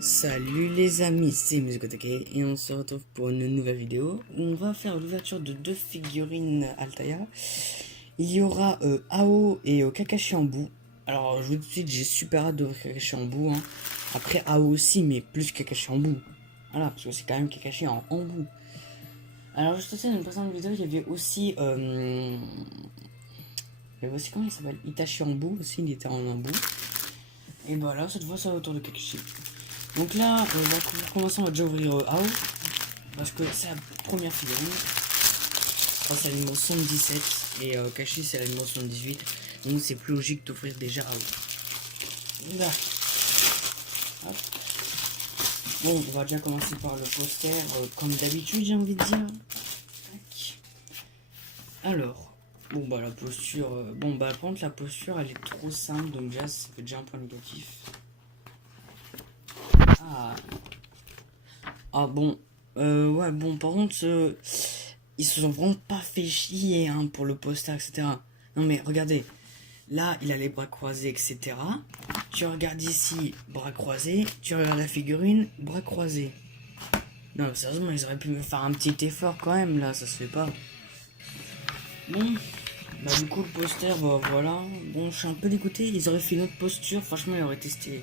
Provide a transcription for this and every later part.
Salut les amis, c'est Musicotake et on se retrouve pour une nouvelle vidéo où on va faire l'ouverture de deux figurines Altaïa. Il y aura Ao et Kakashi en bout. Alors je vous dis tout de suite, j'ai super hâte d'ouvrir Kakashi en bout. Après Ao aussi, mais plus Kakashi en bout. Voilà, parce que c'est quand même Kakashi en bout. Alors juste aussi dans une précédente vidéo, il y avait aussi comment il s'appelle, Itachi en bout aussi, il était en bout. Et voilà, cette fois c'est autour de Kakashi. Donc là, pour commencer, on va déjà ouvrir Ao. Parce que c'est la première figurine. Enfin, c'est la numéro 77. Et Kashi, c'est la numéro 78. Donc c'est plus logique d'ouvrir déjà Ao. Là. Hop. Bon, on va déjà commencer par le poster. Comme d'habitude, j'ai envie de dire. Tac. Alors. Bon, bah la posture. Par contre, la posture, elle est trop simple. Donc déjà, ça fait déjà un point négatif. Ah bon, ouais, bon, par contre, ils se sont vraiment pas fait chier pour le poster, etc. Non mais regardez, là, il a les bras croisés, etc. Tu regardes ici, bras croisés, tu regardes la figurine, bras croisés. Non, sérieusement, ils auraient pu me faire un petit effort quand même, là, ça se fait pas. Bon, bah du coup, le poster, bah voilà. Bon, je suis un peu dégoûté, ils auraient fait une autre posture, franchement, ils auraient testé.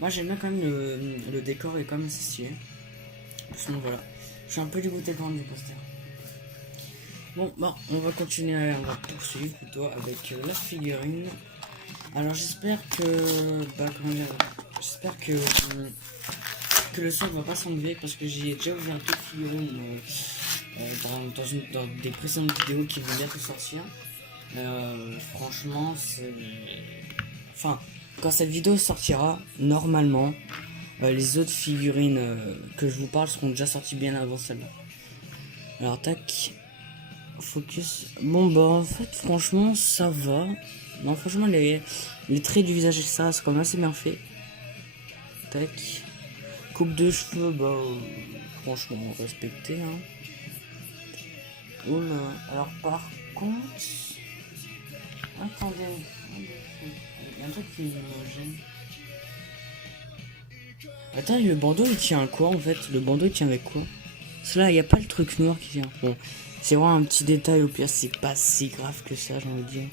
Moi, j'aime bien quand même le décor est quand même assez stylé. Sinon, voilà. Je suis un peu dégoûté quand même du poster. Bon, on va continuer, on va poursuivre plutôt avec la figurine. Alors, j'espère que. Comment dire. J'espère que le son ne va pas s'enlever parce que j'ai déjà ouvert deux figurines dans des précédentes vidéos qui vont bientôt sortir. Franchement, c'est. Enfin, quand cette vidéo sortira, normalement, les autres figurines que je vous parle seront déjà sorties bien avant celle-là. Alors, tac. Focus. Bon, bah, en fait, franchement, ça va. Non, franchement, les traits du visage, ça, c'est quand même assez bien fait. Tac. Coupe de cheveux, bah, franchement, respecté, hein. Oula. Alors, par contre. Attendez. Il y a un truc qui me gêne. Attends, le bandeau il tient à quoi en fait? Le bandeau il tient avec quoi? Cela, il n'y a pas le truc noir qui vient. Bon, c'est vraiment un petit détail, au pire, c'est pas si grave que ça, j'ai envie de dire.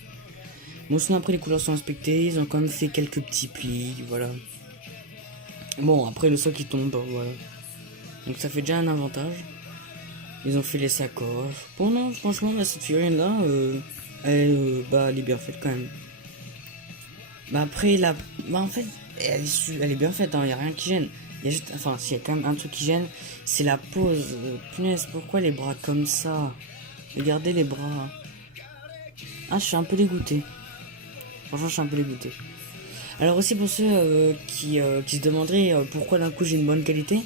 Bon, sinon, après, les couleurs sont respectées, ils ont quand même fait quelques petits plis, voilà. Bon, après, le sol qui tombe, voilà. Donc, ça fait déjà un avantage. Ils ont fait les sacoches. Bon, non, franchement, là, cette figurine-là, elle est bien faite quand même. Bah, après, là, en fait, elle est bien faite, hein, y a rien qui gêne. Il y a juste, enfin, s'il y a quand même un truc qui gêne, c'est la pose. Punaise, pourquoi les bras comme ça? Regardez les bras. Ah, je suis un peu dégoûté. Franchement, je suis un peu dégoûté. Alors aussi pour ceux qui se demanderaient pourquoi d'un coup j'ai une bonne qualité,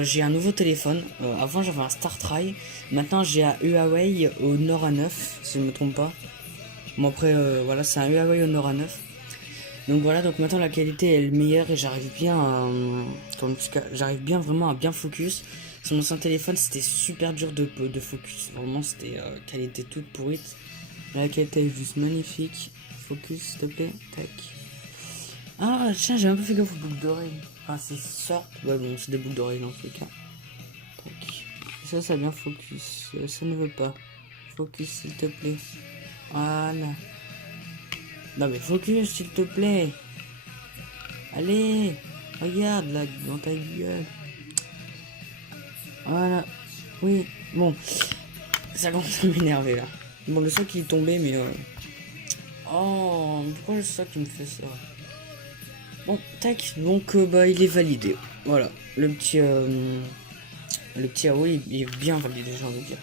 j'ai un nouveau téléphone. Avant j'avais un StarTry, maintenant j'ai un Huawei Honor A9, si je ne me trompe pas. Bon après voilà, c'est un Huawei Honor A9. Donc voilà, donc maintenant la qualité est meilleure et j'arrive bien j'arrive bien vraiment à bien focus. Sur mon ancien téléphone c'était super dur de focus, vraiment c'était qualité toute pourrite. La qualité est juste magnifique. Focus s'il te plaît, tac. Ah tiens, j'ai un peu fait gaffe aux boucles d'oreilles. Enfin c'est sorte, ouais bon c'est des boucles d'oreilles dans tous les cas. Tac. Ça bien focus, ça ne veut pas. Focus s'il te plaît. Voilà. Non mais focus s'il te plaît. Allez, regarde là dans ta gueule. Voilà. Oui, bon. Ça commence à m'énerver là. Bon, le sac il est tombé, mais. Oh, pourquoi le sac qui me fait ça? Bon, tac. Donc, bah, il est validé. Voilà. Le petit AO, il est bien validé, j'ai envie de dire.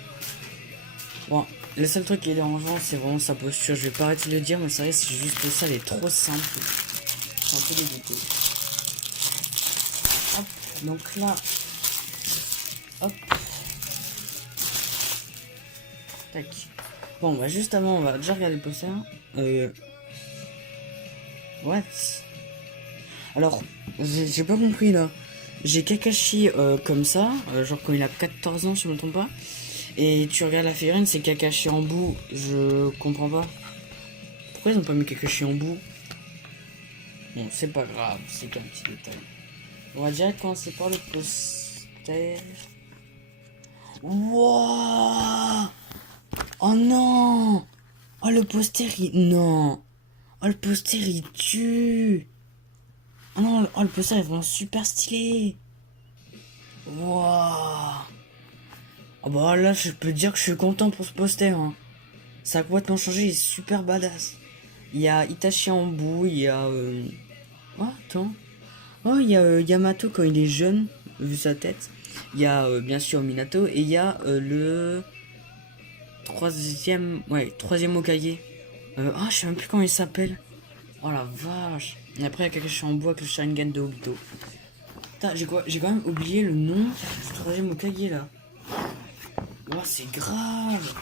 Bon, le seul truc qui est dérangeant, c'est vraiment sa posture. Je vais pas arrêter de le dire, mais c'est vrai, c'est juste ça, elle est trop simple. Je suis un peu dégoûté. Hop, donc là. Hop. Tac. Bon, bah juste avant, on va déjà regarder le poster. What? Alors, j'ai pas compris là. J'ai Kakashi comme ça, genre quand il a 14 ans, si je me trompe pas. Et tu regardes la figurine, c'est Kakashi en bout. Je comprends pas. Pourquoi ils ont pas mis Kakashi en bout? Bon, c'est pas grave, c'est qu'un petit détail. On va direct commencer par le poster. Wouah! Oh non! Oh le poster il... Non! Oh le poster il tue! Oh non, oh le poster est vraiment super stylé! Wouah! Oh bah là je peux dire que je suis content pour ce poster hein. Ça a complètement changé, il est super badass. Il y a Itachi en bout, il y a... Oh attends. Oh il y a Yamato quand il est jeune, vu sa tête. Il y a bien sûr Minato et il y a le... troisième Hokage. Je sais même plus comment il s'appelle. Oh la vache. Et après, il y a Kakashi en bois avec le Sharingan de Obito. Putain, j'ai quand même oublié le nom du troisième Hokage là. Oh, c'est grave.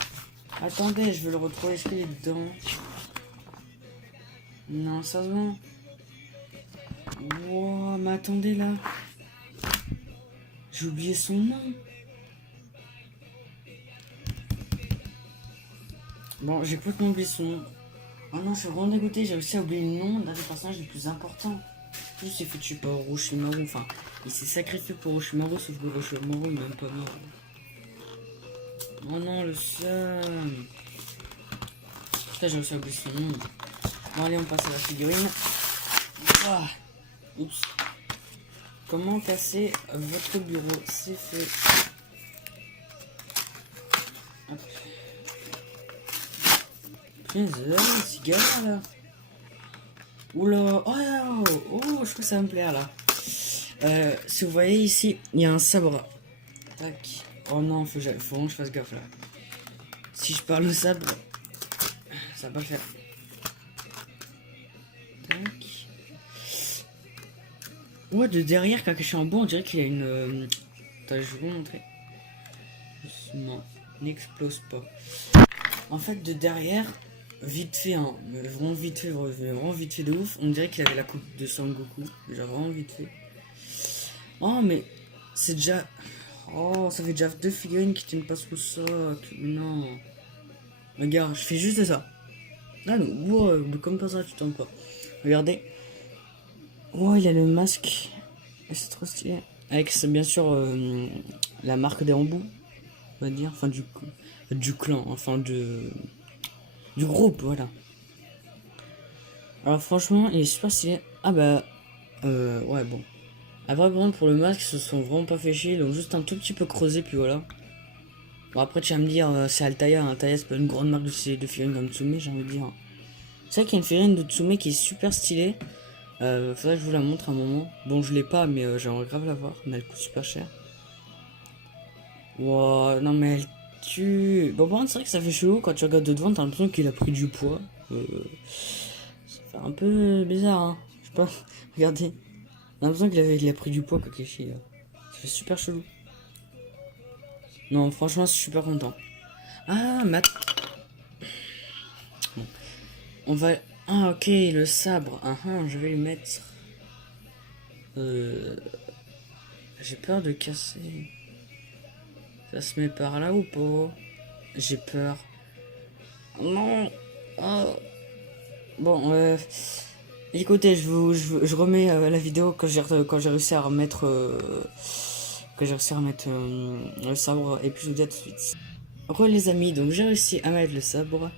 Attendez, je veux le retrouver. Est-ce qu'il est dedans? Non, ça se vend. Wow, mais attendez là. J'ai oublié son nom. Bon, j'ai complètement oublié son nom. Oh non, je suis vraiment dégoûté. J'ai réussi à oublier le nom d'un des personnages les plus importants. Il s'est fait tuer par Orochimaru. Enfin, il s'est sacrifié pour Orochimaru, sauf que Orochimaru n'est même pas mort. Oh non, le seum. Putain, j'ai réussi à oublier son nom. Bon, allez, on passe à la figurine. Ah. Oups. Comment casser votre bureau? C'est fait. Hop. Putain, c'est galère là. Oula. Oh, je crois que ça va me plaire là. Si vous voyez ici, il y a un sabre. Tac. Oh non, faut vraiment que je fasse gaffe là. Si je parle au sabre, ça va pas le faire. Tac. Ouais, de derrière, quand je suis en bas, on dirait qu'il y a une... Attends, je vais vous montrer. Non, n'explose pas. En fait, de derrière, vite fait, hein, vraiment vite fait de ouf, on dirait qu'il avait la coupe de Sangoku. Genre vraiment vite fait. Oh, mais c'est déjà... Oh, ça fait déjà 2 figurines qui tiennent pas sous le socle. Non. Regarde, je fais juste ça. Ah non, ouais, comme pas ça, tu t'en pas. Regardez. Oh, il a le masque. C'est trop stylé. Avec, bien sûr, la marque des embouts. On va dire. Enfin, du clan. Enfin, du groupe, voilà. Alors, franchement, il est super stylé. Ah bah, ouais, bon. Après, par exemple, pour le masque, ils se sont vraiment pas fait chier. Donc, juste un tout petit peu creusé, puis voilà. Bon, après, tu vas me dire, c'est Altaïa. Altaïa, c'est pas une grande marque de figurines comme Tsume, j'ai envie de dire. C'est vrai qu'il y a une figurine de Tsume qui est super stylée. Faudrait que je vous la montre un moment. Bon, je l'ai pas, mais j'aimerais grave la voir. Mais elle coûte super cher. Wow, non, mais elle tue. Bon, par contre, c'est vrai que ça fait chelou quand tu regardes de devant. T'as l'impression qu'il a pris du poids. Ça fait un peu bizarre, hein. Je sais pas. Regardez. J'ai l'impression qu'il a pris du poids, Kakashi. Là. Ça fait super chelou. Non, franchement, je suis super content. Ah, mais bon. On va. Ah, ok, le sabre. Je vais lui mettre. J'ai peur de casser. Ça se met par là ou pas? J'ai peur. Non. Oh. Bon, écoutez, je remets la vidéo quand j'ai réussi à remettre le sabre et puis je vous dis à tout de suite. Re les amis, donc j'ai réussi à mettre le sabre.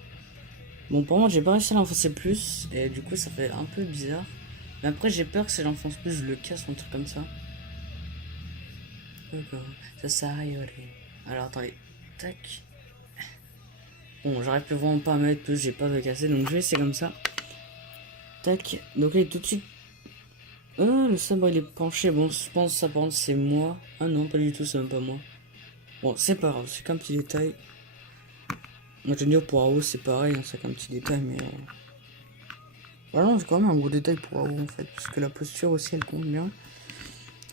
Bon, pour moi, j'ai pas réussi à l'enfoncer plus et du coup, ça fait un peu bizarre. Mais après, j'ai peur que si j'enfonce plus, je le casse ou un truc comme ça. Ça sert à rien. Alors attendez, tac. Bon, j'arrive plus vraiment pas à mettre plus, j'ai peur de casser, donc je vais essayer comme ça. Tac, donc là tout de suite. Le sabre il est penché, bon je pense que ça par contre c'est moi. Ah non, pas du tout, c'est même pas moi. Bon, c'est pas grave, c'est qu'un petit détail. Moi je veux dire pour AO c'est pareil, hein, c'est qu'un petit détail, mais... Ah non, c'est quand même un gros détail pour AO en fait, parce que la posture aussi elle compte bien.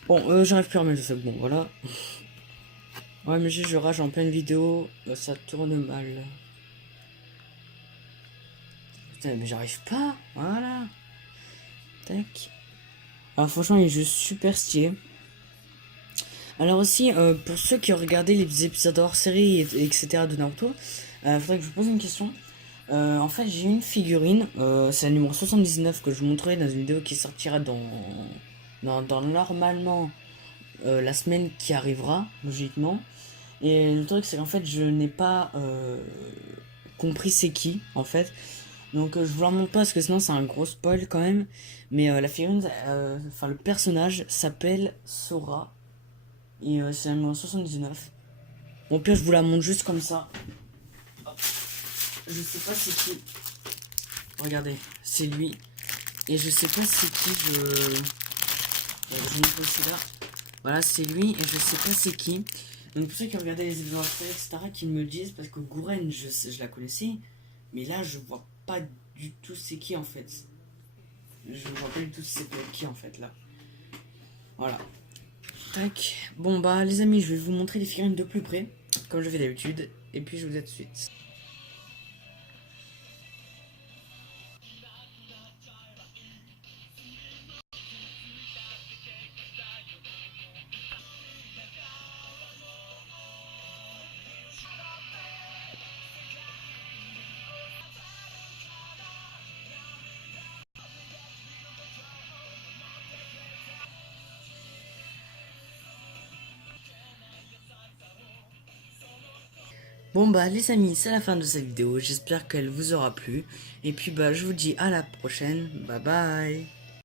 Bon, j'arrive plus à remettre le sabre, bon voilà. Ouais, mais je rage en pleine vidéo, ça tourne mal. Putain, mais j'arrive pas, voilà. Tac. Alors franchement, il est juste super stylé. Alors aussi, pour ceux qui ont regardé les épisodes hors série, etc. de Naruto, faudrait que je vous pose une question. En fait, j'ai une figurine, c'est la numéro 79 que je vous montrerai dans une vidéo qui sortira dans normalement la semaine qui arrivera, logiquement. Et le truc, c'est qu'en fait, je n'ai pas compris c'est qui, en fait. Donc, je vous la montre pas parce que sinon, c'est un gros spoil quand même. Mais la figurine, enfin, le personnage s'appelle Sora. Et c'est un numéro 79. Bon, au pire, je vous la montre juste comme ça. Hop. Je sais pas c'est qui. Regardez, c'est lui. Et je sais pas c'est qui, je montre aussi là. Voilà, c'est lui et je sais pas c'est qui. Donc pour ceux qui regardaient les épisodes etc., qui me disent, parce que Gouren, je la connaissais, mais là, je vois pas du tout c'est qui, en fait. Je vois pas du tout c'est qui, en fait, là. Voilà. Tac. Bon, bah, les amis, je vais vous montrer les figurines de plus près, comme je fais d'habitude, et puis je vous dis à tout de suite. Bon bah les amis, c'est la fin de cette vidéo, j'espère qu'elle vous aura plu. Et puis bah je vous dis à la prochaine, bye bye.